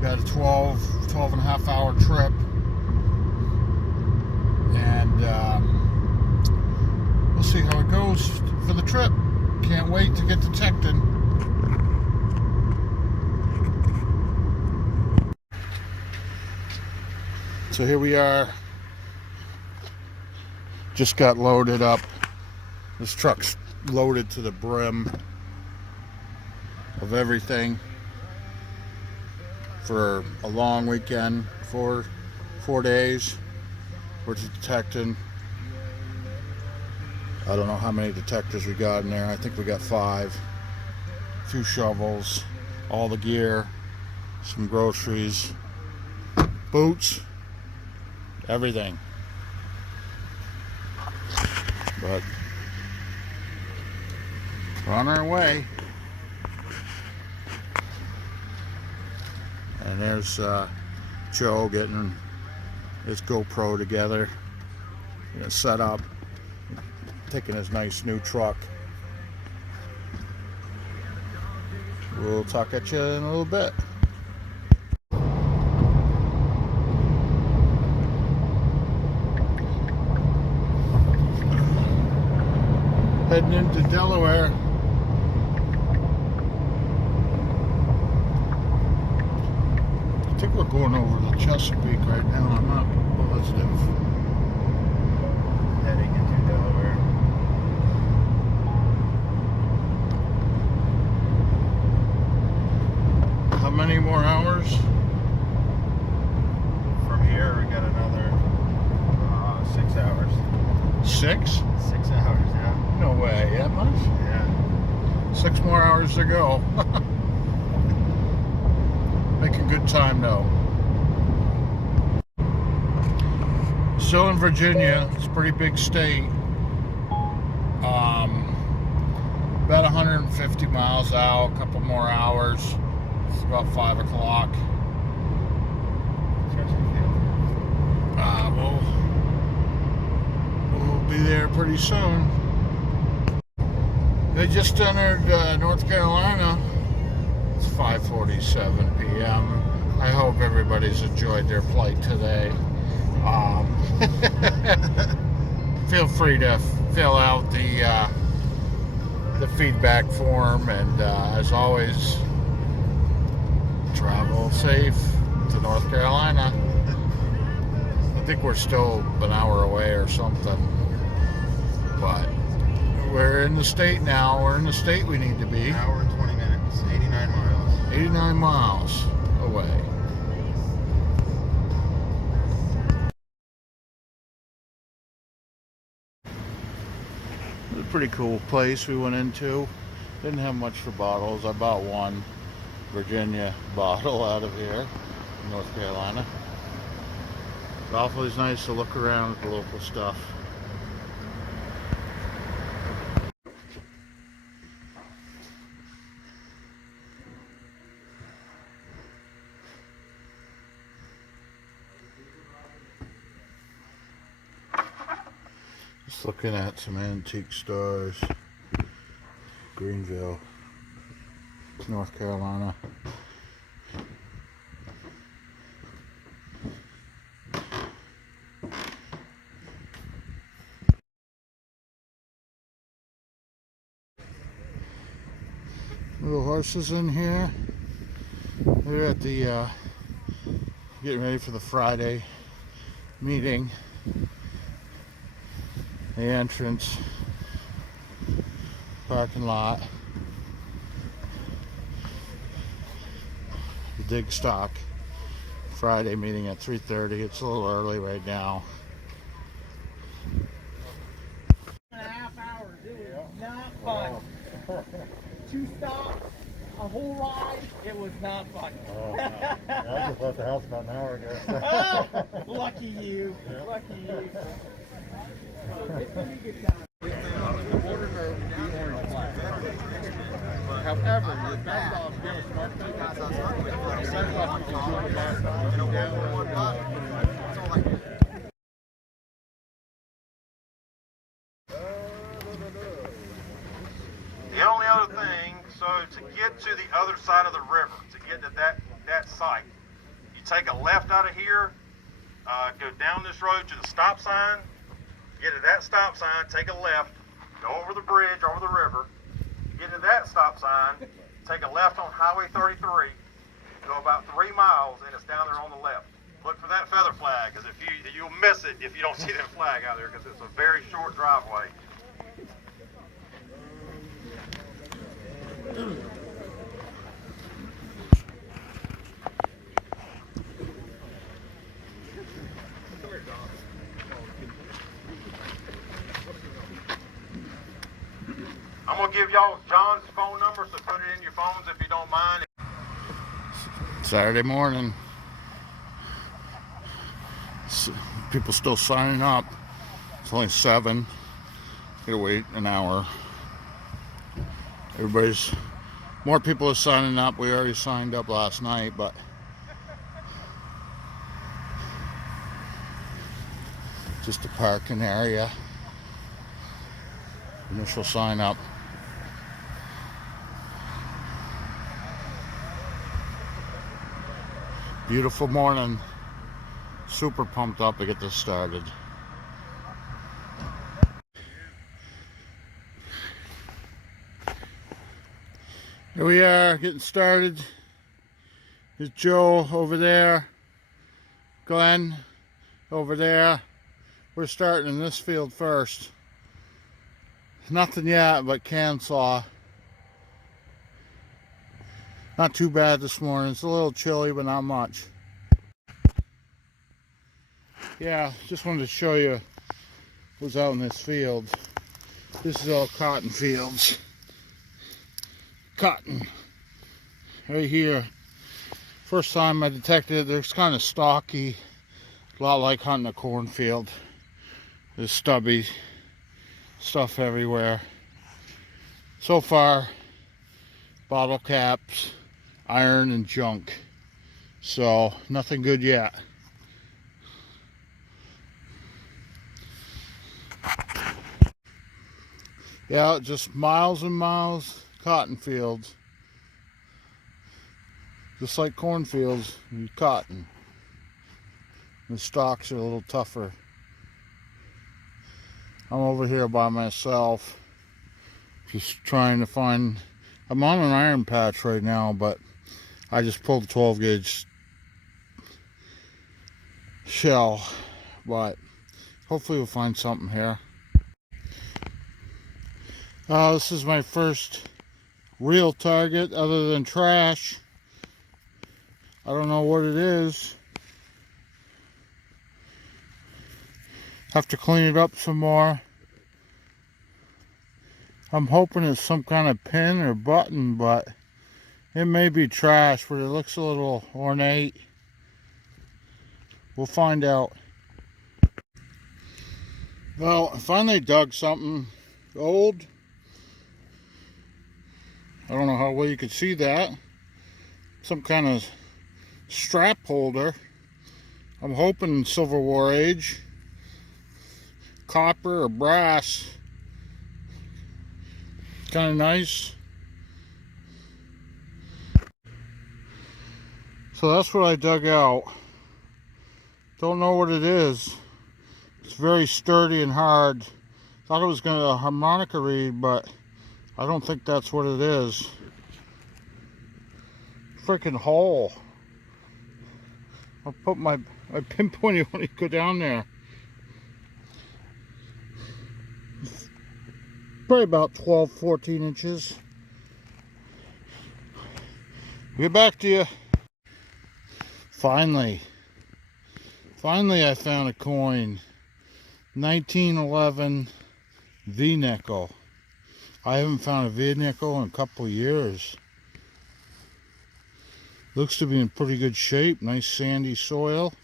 got a 12 and a half hour trip, and we'll see how it goes for the trip. Can't wait to get to Tecton. So here we are. Just got loaded up. This truck's loaded to the brim of everything for a long weekend, 4 days. We're detecting. I don't know how many detectors we got in there. I think we got 5. A few shovels, all the gear, some groceries, boots, everything. But we're on our way. And there's Joe getting his GoPro together, set up, taking his nice new truck. We'll talk at you in a little bit. Heading into Delaware. I think we're going over the Chesapeake right now. I'm not positive. Heading into Delaware. How many more hours? From here, we got another 6 hours. 6? 6 hours, yeah. No way, that much? Yeah. 6 more hours to go. Making good time though. Still in Virginia. It's a pretty big state. About 150 miles out, a couple more hours. It's about 5 o'clock. We'll be there pretty soon. They just entered North Carolina. It's 5:47 p.m. I hope everybody's enjoyed their flight today. Feel free to fill out the feedback form, and as always, travel safe to North Carolina. I think we're still an hour away or something, but we're in the state now. We're in the state we need to be. An hour and 20 minutes, 89 miles. 89 miles away. It was a pretty cool place we went into. Didn't have much for bottles. I bought one Virginia bottle out of here in North Carolina. It's awfully nice to look around at the local stuff. Just looking at some antique stores. Greenville, North Carolina. Little horses in here. They're at the getting ready for the Friday meeting. The entrance, parking lot, the Digstock Friday meeting at 3:30. It's a little early right now. 2.5 hours. It was not fun. 2 stops, a whole ride. It was not fun. I just left the house about an hour ago. Oh, lucky you. Yeah. Lucky you. However, the best off getting smart The only other thing, so to get to the other side of the river, to get to that site, take a left out of here, go down this road to the stop sign, get to that stop sign, take a left, go over the bridge, over the river, get to that stop sign, take a left on Highway 33, go about 3 miles, and it's down there on the left. Look for that feather flag, because you'll miss it if you don't see that flag out there, because it's a very short driveway. I'm going to give y'all John's phone number, so put it in your phones if you don't mind. Saturday morning. People still signing up. It's only 7. Gotta wait an hour. More people are signing up. We already signed up last night, but just a parking area. Initial sign up. Beautiful morning. Super pumped up to get this started. Here we are getting started. There's Joe over there, Glenn over there. We're starting in this field first. Nothing yet but can saw. Not too bad this morning. It's a little chilly, but not much. Yeah, just wanted to show you what's out in this field. This is all cotton fields. Cotton. Right here. First time I detected it, they're kind of stocky. A lot like hunting a cornfield. There's stubby stuff everywhere. So far, bottle caps, iron, and junk. So, nothing good yet. Yeah, just miles and miles cotton fields. Just like cornfields, you cotton. The stalks are a little tougher. I'm over here by myself, just trying to find. I'm on an iron patch right now, but I just pulled a 12 gauge shell, but hopefully we'll find something here. This is my first real target other than trash. I don't know what it is. Have to clean it up some more. I'm hoping it's some kind of pin or button, but it may be trash, but it looks a little ornate. We'll find out. Well, I finally dug something old. I don't know how well you could see that. Some kind of strap holder. I'm hoping Civil War age. Copper or brass. Kind of nice. So that's what I dug out. Don't know what it is. It's very sturdy and hard. Thought it was going to be a harmonica reed, but I don't think that's what it is. Freaking hole. I'll put my pinpoint you when you go down there. Probably about 12, 14 inches. Get back to you. Finally I found a coin. 1911 V-nickel. I haven't found a V-nickel in a couple of years. Looks to be in pretty good shape. Nice sandy soil.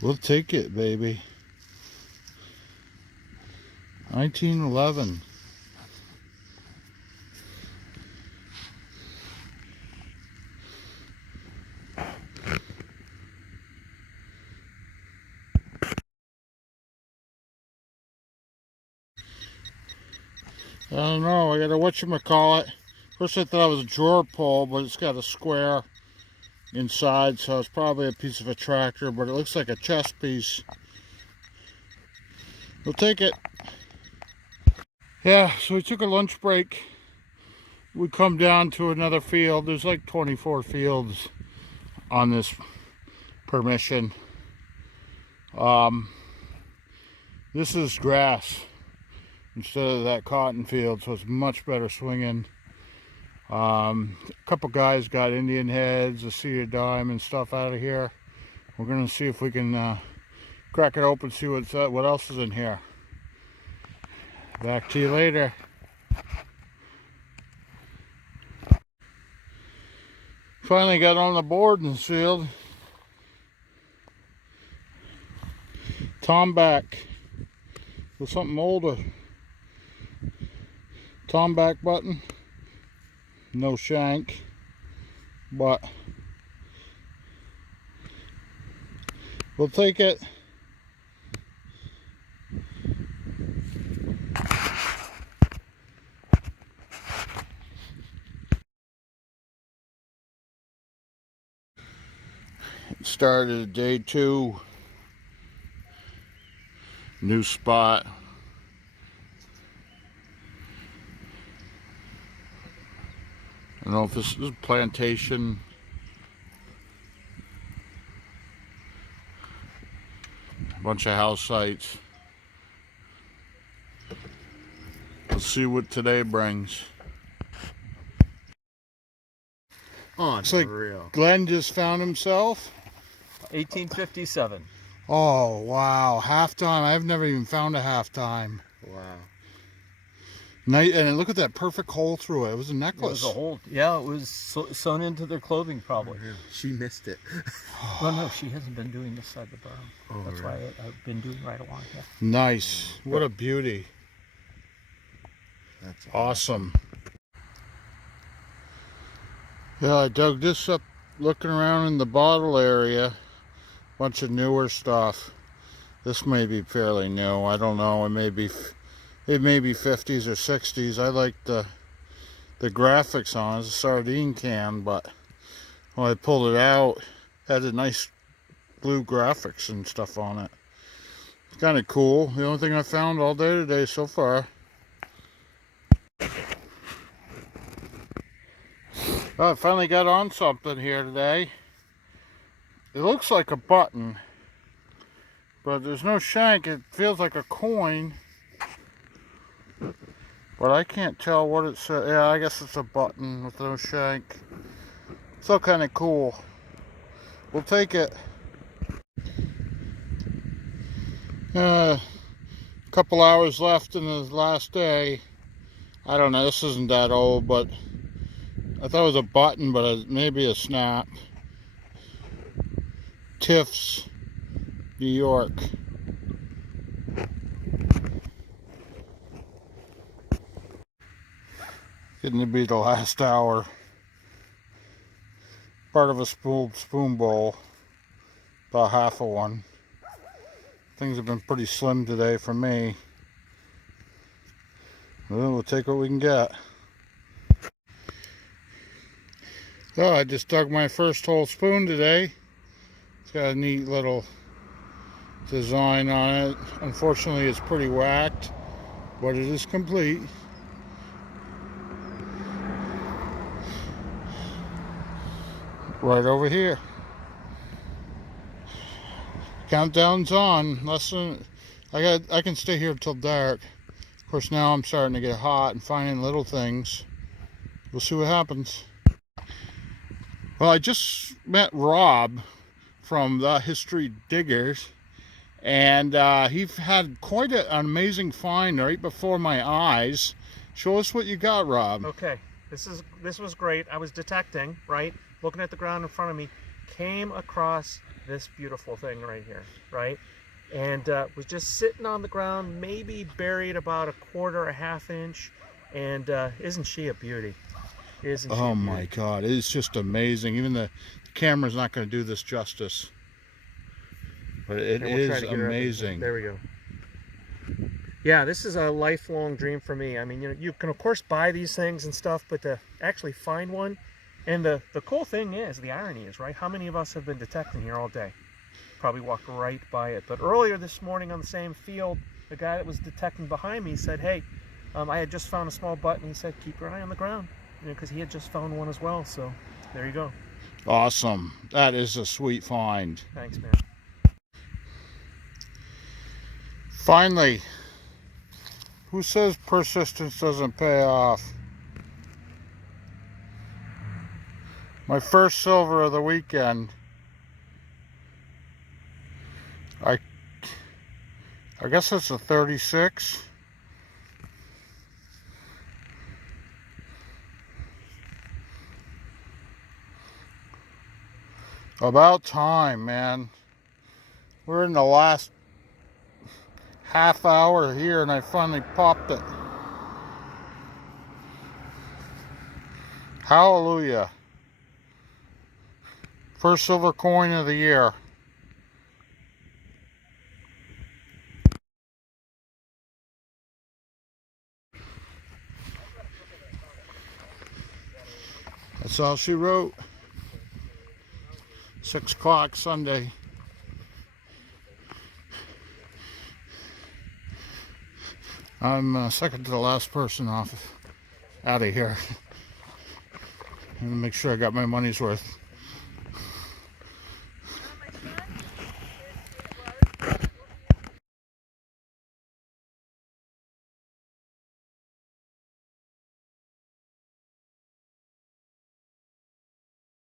We'll take it, baby. 1911. I don't know, I gotta whatchamacallit. First I thought it was a drawer pull, but it's got a square inside, so it's probably a piece of a tractor, but it looks like a chest piece. We'll take it. Yeah, so we took a lunch break. We come down to another field. There's like 24 fields on this permission. This is grass instead of that cotton field, so it's much better swinging. A couple guys got Indian heads, a cedar dime and stuff out of here. We're gonna see if we can crack it open, see what else is in here. Back to you later. Finally got on the board in this field. Tomback with something older. Tomback button. No shank, but we'll take it. It started day 2. New spot. I don't know if this is a plantation. A bunch of house sites. Let's see what today brings. Looks like real. Glenn just found himself. 1857. Oh, wow. Halftime. I've never even found a halftime. Wow. Night, and look at that perfect hole through it. It was a It necklace. was a hole. Yeah, it was sewn into their clothing probably. She missed it. Well, no, she hasn't been doing this side of the berm. Oh, That's why I've been doing right along here. Nice. What a beauty. That's Awesome. Yeah, I dug this up looking around in the bottle area. Bunch of newer stuff. This may be fairly new. I don't know. It may be 50s or 60s. I like the graphics on it. It's a sardine can, but when I pulled it out, it had a nice blue graphics and stuff on it. It's kind of cool. The only thing I found all day today so far. Oh, I finally got on something here today. It looks like a button, but there's no shank. It feels like a coin, but I can't tell what it says. Yeah, I guess it's a button with no shank. Still kind of cool. We'll take it. Couple hours left in the last day. I don't know. This isn't that old, but I thought it was a button, but maybe a snap. Tiff's, New York. Getting to be the last hour. Part of a spoon bowl. About half of one. Things have been pretty slim today for me. Well, we'll take what we can get. Oh, I just dug my first whole spoon today. It's got a neat little design on it. Unfortunately, it's pretty whacked, but it is complete. Right over here. Countdown's on. I can stay here till dark. Of course, now I'm starting to get hot and finding little things. We'll see what happens. Well, I just met Rob from the History Diggers, and he had quite an amazing find right before my eyes. Show us what you got, Rob. Okay, this was great. I was detecting, right, looking at the ground in front of me, came across this beautiful thing right here, right, and was just sitting on the ground, maybe buried about a half inch, and isn't she a beauty? Isn't she? Oh my God, it's just amazing. Even the camera's not going to do this justice, but it And we'll try is to get her up. amazing. There we go. Yeah, this is a lifelong dream for me. I mean, you can of course buy these things and stuff, but to actually find one, and the cool thing is, the irony is, right? How many of us have been detecting here all day? Probably walked right by it. But earlier this morning on the same field, the guy that was detecting behind me said, "Hey, I had just found a small butt," and he said, "Keep your eye on the ground," because he had just found one as well. So there you go. Awesome. That is a sweet find. Thanks, man. Finally, who says persistence doesn't pay off? My first silver of the weekend. I guess it's a 36. About time, man. We're in the last half hour here and I finally popped it. Hallelujah. First silver coin of the year. That's all she wrote. 6 o'clock Sunday. I'm second to the last person out of here. I'm gonna make sure I got my money's worth.